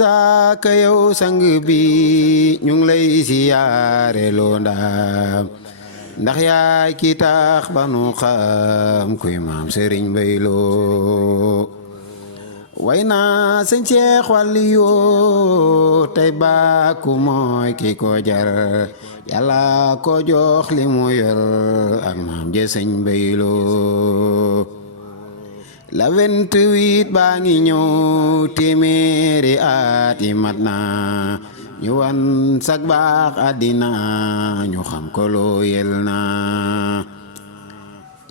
zaaka yow sang bi ñu ngi lay siyaare loo ndaam ndax yaay ki tax ba nu xam kuy maam Sëriñ Mbay Lo way naa sëñ Seex wàlli yoo tey bàkku mooy ki ko jar yàlla ko jox li mu yor ak maam ja sëñ Mbay Lo la 28 baa ngi ñëw téeméeri at yi mat na ñu wan sag baax àddina ñu xam ko loo yel na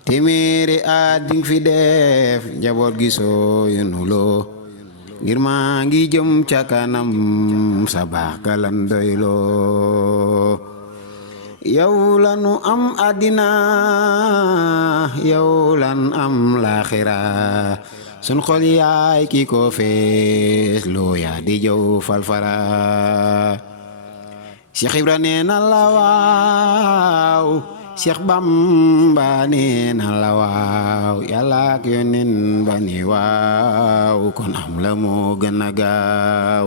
téeméeri at dinga fi def njaboot gi soo yunu loo ngir maa ngi jëm ca kanam sa baax galan doy loo yow lanu am àddina yow lan am laaxira sun xol yaay ki ko fees loo yaa di jëw falfara Cheikh Ibra nee na la waaw Cheikh Bamba nee na la waaw Yàlla ak Yonent ba ni waaw kon am la moo gën a gaaw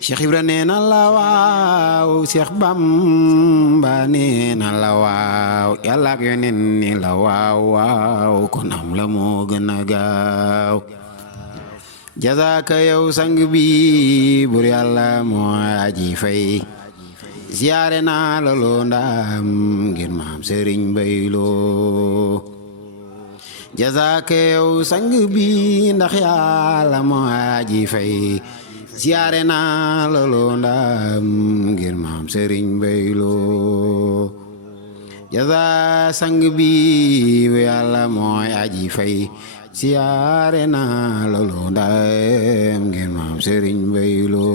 Cheikh Ibra nee na la waaw Cheikh Bamba nee na la waaw Yàlla ak Yonent ni la waaw waaw kon am la moo gën a gaaw jazaaka yow sang bi bur Yàlla moo aji fay ziyaare naa la loo ndaam ngir maam Sëriñ Mbay Lo jazaaka yow sang bi ndax Yàlla moo aji fay ziyaare naa la loo ndaam ngir maam Sëriñ Mbay Lo jaza sang bi Yàlla mooy aji fay ziyaare naa la loo ndaam ngir maam Sëriñ Mbay Lo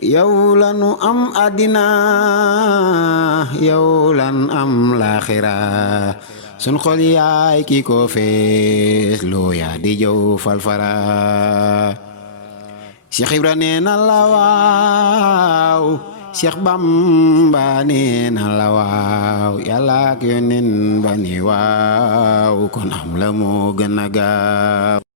yow lanu am àddina yow lan am laaxira sun xol yaay ki ko fees loo yaa di jëw falfara Cheikh Ibra nee na la waaw Cheikh Bamba nee na la waaw Yàlla ak Yonent ba ni waaw kon am la moo gën a gaaw